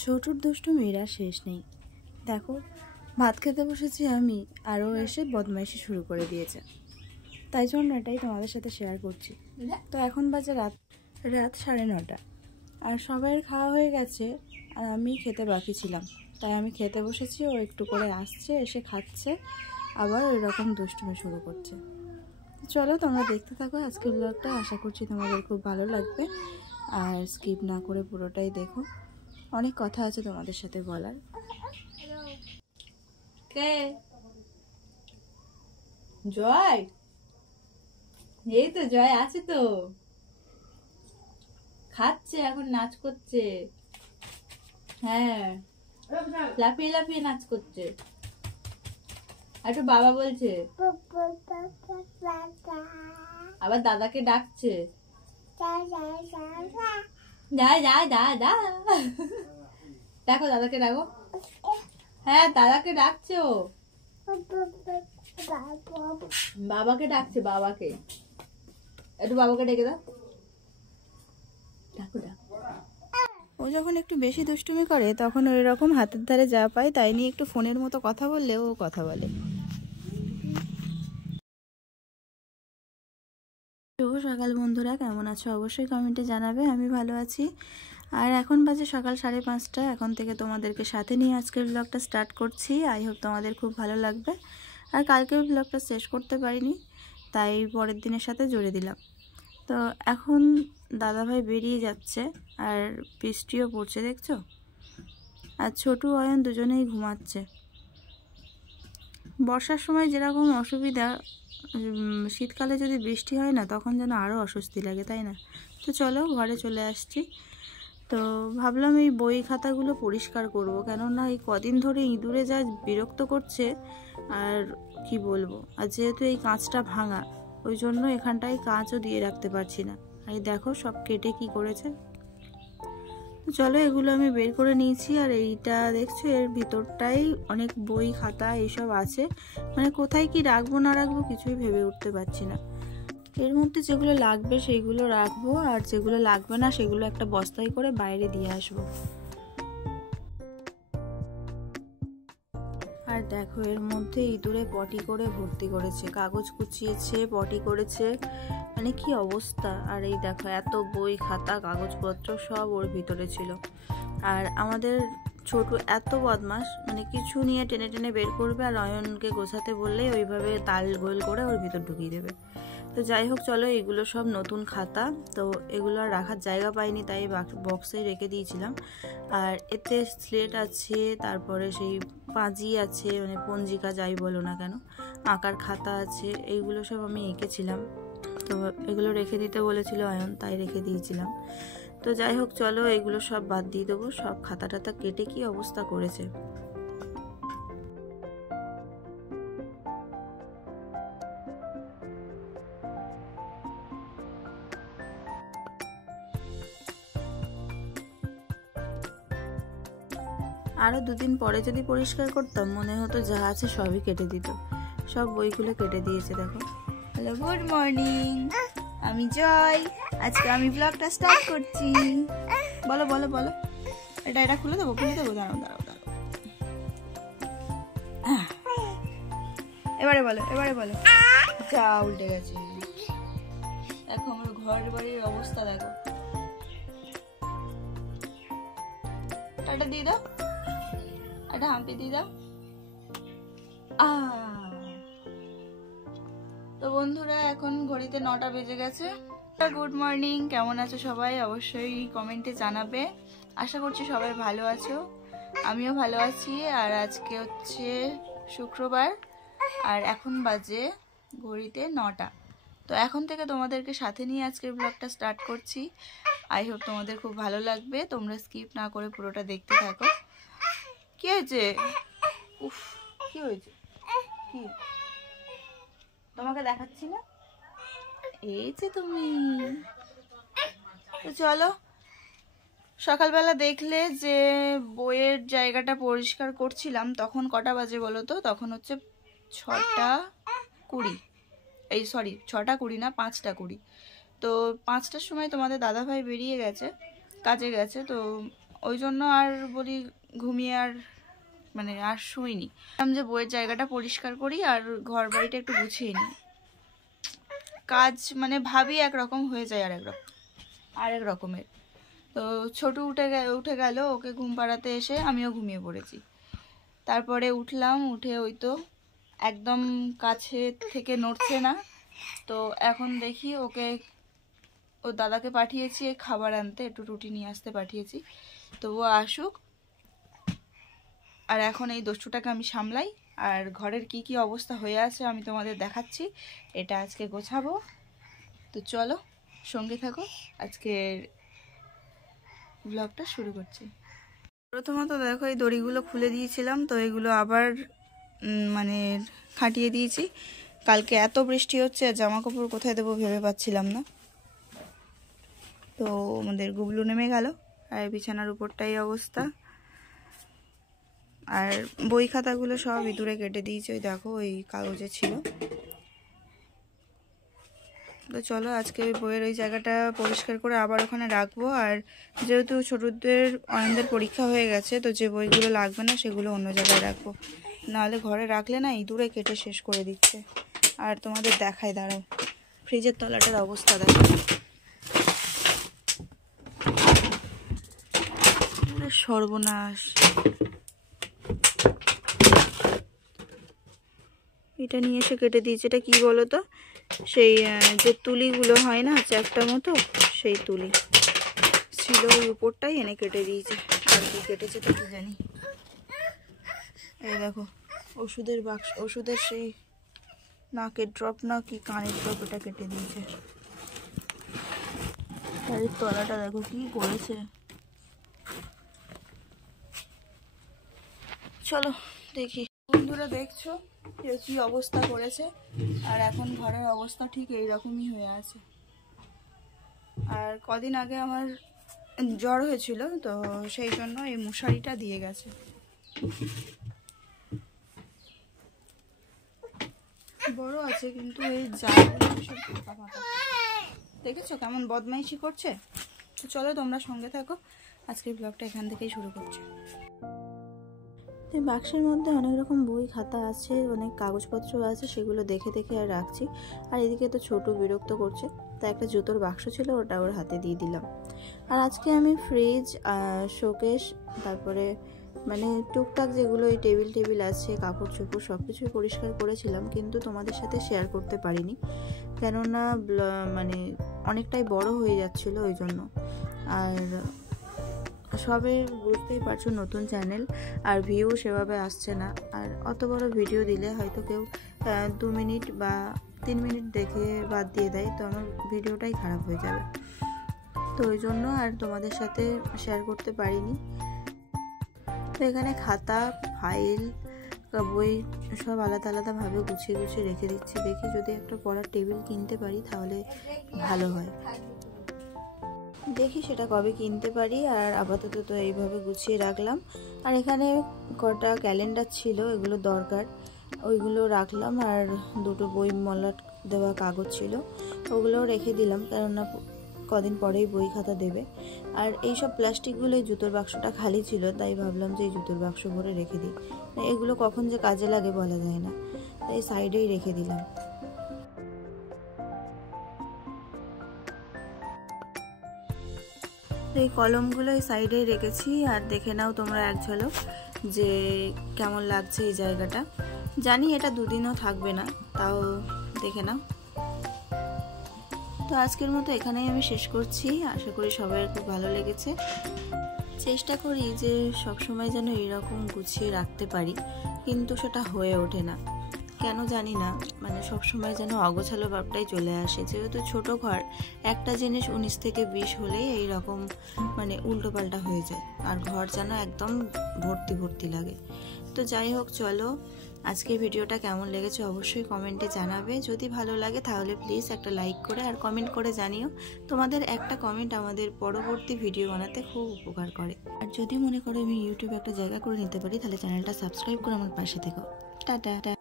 ছোটুর দুষ্টুমিরা শেষ নেই। দেখো, ভাত খেতে বসেছি আমি, আরও এসে বদমাইশি শুরু করে দিয়েছে। তাই জন্য এটাই তোমাদের সাথে শেয়ার করছি। তো এখন বাজে রাত 9:30, আর সবাইয়ের খাওয়া হয়ে গেছে আর আমি খেতে বাকি ছিলাম। তাই আমি খেতে বসেছি, ও একটু করে আসছে, এসে খাচ্ছে, আবার ওই রকম দুষ্টুমি শুরু করছে। চলো তোমরা দেখতে থাকো আজকের ব্লগটা। আশা করছি তোমাদের খুব ভালো লাগবে, আর স্কিপ না করে পুরোটাই দেখো। অনেক কথা আছে তোমাদের সাথে বলার। কে? জয়? এই তো জয় আছে, তো খাচ্ছে, এখন নাচ করছে। হ্যাঁ, লাফিয়ে লাফিয়ে নাচ করছে। একটু বাবা বলছে, আবার দাদাকে ডাকছে। যা যা যা যা, দেখো দাদাকে ডাকো। হ্যাঁ, দাদাকে ডাকছে, ও বাবাকে ডাকছে, বাবাকে। একটু বাবাকে ডেকে দাও, ডাকো ডাকো। ও যখন একটু বেশি দুষ্টুমি করে তখন ওই রকম হাতের ধারে যা পায় তাই নিয়ে একটু ফোনের মতো কথা বললে ও কথা বলে। শুভ সকাল বন্ধুরা, কেমন আছো অবশ্যই কমেন্টে জানাবে। আমি ভালো আছি। আর এখন বাজে সকাল 5:30। এখন থেকে তোমাদেরকে সাথে নিয়ে আজকের ব্লগটা স্টার্ট করছি। আই হোপ তোমাদের খুব ভালো লাগবে। আর কালকের ব্লগটা শেষ করতে পারিনি, তাই পরের দিনের সাথে জুড়ে দিলাম। তো এখন দাদাভাই বেরিয়ে যাচ্ছে, আর বৃষ্টিও পড়ছে দেখছো। আর ছোটু অয়ন দুজনেই ঘুমাচ্ছে। বর্ষার সময় যেরকম অসুবিধা, শীতকালে যদি বৃষ্টি হয় না তখন যেন আরও অস্বস্তি লাগে, তাই না? তো চলো ঘরে চলে আসছি। তো ভাবলাম এই বই খাতাগুলো পরিষ্কার করব, কেননা এই কদিন ধরে ইঁদুরে যা বিরক্ত করছে আর কি বলবো। আর যেহেতু এই কাঁচটা ভাঙা, ওই জন্য এখানটায় কাঁচও দিয়ে রাখতে পারছি না। আর দেখো সব কেটে কি করেছে। চলো এগুলো আমি বের করে নিয়েছি। আর এইটা দেখছো, এর ভিতরটাই অনেক বই খাতা এইসব আছে। মানে কোথায় কি রাখবো না রাখবো কিছুই ভেবে উঠতে পারছি না। এর মধ্যে যেগুলো লাগবে সেইগুলো রাখবো, আর যেগুলো লাগবে না সেগুলো একটা বস্তায় করে বাইরে দিয়ে আসবো। আর দেখো, এর মধ্যে ইঁদুরে পটি করে ভর্তি করেছে, কাগজ কুচিয়েছে, পটি করেছে, মানে কি অবস্থা। আর এই দেখো এত বই খাতা কাগজপত্র সব ওর ভিতরে ছিল। আর আমাদের ছোট এত বদমাস, মানে কিছু নিয়ে টেনে টেনে বের করবে, আর অয়নকে গোছাতে বললেই ওইভাবে তাল গোল করে ওর ভিতর ঢুকিয়ে দেবে। তো যাই হোক চলো, এগুলো সব নতুন খাতা, তো এগুলো আর রাখার জায়গা পাইনি, তাই বক্সে রেখে দিয়েছিলাম। আর এতে স্লেট আছে, তারপরে সেই পাঁজি আছে, মানে পঞ্জিকা যাই বলো না কেন, আঁকার খাতা আছে, এইগুলো সব আমি এঁকেছিলাম। তো এগুলো রেখে দিতে বলেছিল অয়ন, তাই রেখে দিয়েছিলাম। তো যাই হোক চলো, এগুলো সব বাদ দিয়ে দেবো। সব খাতা টাতা কেটে কি অবস্থা করেছে। আরও 2 দিন পরে যদি পরিষ্কার করতাম, মনে হতো যা আছে সবই কেটে দিত। সব বইগুলো কেটে দিয়েছে দেখো। হ্যালো, গুড মর্নিং, আমি জয়। আজকে আমি ব্লগটা স্টার্ট করছি। বলো বলো বলো। এটা খুলে দেবো দাঁড়াও দাঁড়াও দাঁড়াও। এবারে বলো। যা উল্টে গেছে। দেখো আমার ঘর বাড়ির অবস্থা দেখো। টাটা দিয়ে দাও, একটা হাম্পি দিয়ে দাও। তো বন্ধুরা, এখন ঘড়িতে 9টা বেজে গেছে। গুড মর্নিং, কেমন আছো সবাই অবশ্যই কমেন্টে জানাবে। আশা করছি সবাই ভালো আছো, আমিও ভালো আছি। আর আজকে হচ্ছে শুক্রবার, আর এখন বাজে ঘড়িতে 9টা। তো এখন থেকে তোমাদেরকে সাথে নিয়ে আজকের ব্লগটা স্টার্ট করছি। আই হোপ তোমাদের খুব ভালো লাগবে, তোমরা স্কিপ না করে পুরোটা দেখতে থাকো। কি হয়েছে? উফ, কি হয়েছে? কি তোমাকে দেখাচ্ছি না? এই যে তুমি। তো চলো, সকালবেলা দেখলে যে বইয়ের জায়গাটা পরিষ্কার করছিলাম, তখন কটা বাজে বলো তো? তখন হচ্ছে 6:20। এই সরি, 6:20 না, 5:20। তো 5টার সময় তোমাদের দাদাভাই বেরিয়ে গেছে, কাজে গেছে। তো ওই জন্য আর বলি ঘুমিয়ে আর মানে আর শুইনি। আমি যে বইয়ের জায়গাটা পরিষ্কার করি আর ঘর বাড়িটা একটু গুছিয়ে নিই। কাজ মানে ভাবি একরকম হয়ে যায় আরেক রকমের। তো ছোটু উঠে গেল, ওকে ঘুম পাড়াতে এসে আমিও ঘুমিয়ে পড়েছি। তারপরে উঠলাম, উঠে ওই তো একদম কাছে থেকে নড়ছে না। তো এখন দেখি ওকে, ও দাদাকে পাঠিয়েছি খাবার আনতে, একটু রুটি নিয়ে আসতে পাঠিয়েছি। তো ও আসুক, আর এখন এই দস্যুটাকে আমি সামলাই। আর ঘরের কি কি অবস্থা হয়ে আছে আমি তোমাদের দেখাচ্ছি, এটা আজকে গোছাবো। তো চলো সঙ্গে থাকো, আজকের ব্লগটা শুরু করছি। প্রথমত দেখো এই দড়িগুলো খুলে দিয়েছিলাম, তো এগুলো আবার মানে খাটিয়ে দিয়েছি। কালকে এত বৃষ্টি হচ্ছে আর জামা কাপড় কোথায় দেবো ভেবে পাচ্ছিলাম না। তো আমাদের গুবলু নেমে গেল, আর বিছানার উপরটাই অবস্থা। আর বই খাতাগুলো সব ইঁদুরে কেটে দিয়েছে, ওই দেখো ওই কাগজে ছিল। তো চলো আজকে বইয়ের ওই জায়গাটা পরিষ্কার করে আবার ওখানে রাখবো। আর যেহেতু ছোটদের অয়নদের পরীক্ষা হয়ে গেছে, তো যে বইগুলো লাগবে না সেগুলো অন্য জায়গায় রাখবো, নাহলে ঘরে রাখলে না ইঁদুরে কেটে শেষ করে দিচ্ছে। আর তোমাদের দেখাই, দাঁড়াও, ফ্রিজের তলাটার অবস্থা দেখো, সর্বনাশ। এটা নিয়ে এসে কেটে দিয়েছে। এটা কি বলো তো, সেই যে তুলিগুলো হয় না চ্যাপটা মতো, সেই তুলি ছিল, ওই উপরটাই এনে কেটে দিয়েছে। আর কি কেটেছে তো কি জানি। এই দেখো ওষুধের বাক্স, ওষুধের সেই নাকের ড্রপ না কি কানের ড্রপ, এটা কেটে দিয়েছে। আর এর তলাটা দেখো কি করেছে। চলো দেখি। বন্ধুরা দেখছো যে কি অবস্থা করেছে, আর এখন ঘরের অবস্থা ঠিক এইরকমই হয়ে আছে। আর কদিন আগে আমার জ্বর হয়েছিল, তো সেই জন্য এই মশারিটা দিয়ে গেছে। বড় আছে কিন্তু এই জায়গাগুলো সব ফাঁকা ফাঁকা। দেখেছো কেমন বদমাইশি করছে। তো চলো তোমরা সঙ্গে থাকো, আজকের ব্লগটা এখান থেকেই শুরু করছি। এই বাক্সের মধ্যে অনেক রকম বই খাতা আছে, অনেক কাগজপত্র আছে, সেগুলো দেখে দেখে আর রাখছি। আর এদিকে তো ছোটু বিরক্ত করছে, তা একটা জুতোর বাক্স ছিল, ওটা ওর হাতে দিয়ে দিলাম। আর আজকে আমি ফ্রিজ, শোকেস, তারপরে মানে টুকটাক যেগুলো এই টেবিল আছে, কাপড় চোপড় সব কিছুই পরিষ্কার করেছিলাম, কিন্তু তোমাদের সাথে শেয়ার করতে পারিনি, কেননা মানে অনেকটাই বড় হয়ে যাচ্ছিল ওই জন্য। আর সবে বুঝতেই পারছো নতুন চ্যানেল, আর ভিউ সেভাবে আসছে না। আর অত বড় ভিডিও দিলে হয়তো কেউ 2 মিনিট বা 3 মিনিট দেখে বাদ দিয়ে দেয়, তো আমার ভিডিওটাই খারাপ হয়ে যাবে। তো ওই জন্য আর তোমাদের সাথে শেয়ার করতে পারিনি। তো এখানে খাতা, ফাইল, বই সব আলাদা আলাদাভাবে গুছিয়ে গুছিয়ে রেখে দিচ্ছি। দেখি যদি একটা পড়ার টেবিল কিনতে পারি তাহলে ভালো হয়, দেখি সেটা কবে কিনতে পারি। আর আপাতত তো এইভাবে গুছিয়ে রাখলাম। আর এখানে কটা ক্যালেন্ডার ছিল, এগুলো দরকার, ওইগুলো রাখলাম। আর দুটো বই মলাট দেওয়া কাগজ ছিল, ওগুলোও রেখে দিলাম, কেননা কদিন পরেই বই খাতা দেবে। আর এইসব প্লাস্টিকগুলো, এই জুতোর বাক্সটা খালি ছিল, তাই ভাবলাম যে এই জুতোর বাক্স ভরে রেখে দিই, এগুলো কখন যে কাজে লাগে বলা যায় না, তাই সাইডেই রেখে দিলাম। এই কলমগুলো এই সাইডেই রেখেছি। আর দেখে নাও তোমরা এক ঝলক যে কেমন লাগছে এই জায়গাটা। জানি এটা 2 দিনও থাকবে না, তাও দেখে নাও। তো আজকের মতো এখানেই আমি শেষ করছি। আশা করি সবাই খুব ভালো লেগেছে। চেষ্টা করি যে সবসময় যেন এরকম গুছিয়ে রাখতে পারি, কিন্তু সেটা হয়ে ওঠে না, কেন জানি না। মানে সবসময় যেন অগোছালো ভাবটাই চলে আসে। যেহেতু ছোট ঘর, একটা জিনিস 19 থেকে 20 হলেই এইরকম মানে উল্টোপাল্টা হয়ে যায়, আর ঘর যেন একদম ভর্তি ভর্তি লাগে। তো যাই হোক, চলো আজকের ভিডিওটা কেমন লেগেছে অবশ্যই কমেন্টে জানাবে। যদি ভালো লাগে তাহলে প্লিজ একটা লাইক করে আর কমেন্ট করে জানিও। তোমাদের একটা কমেন্ট আমাদের পরবর্তী ভিডিও বানাতে খুব উপকার করে। আর যদি মনে করো আমি ইউটিউবে একটা জায়গা করে নিতে পারি, তাহলে চ্যানেলটা সাবস্ক্রাইব করে আমার পাশে থেকো। টাটা।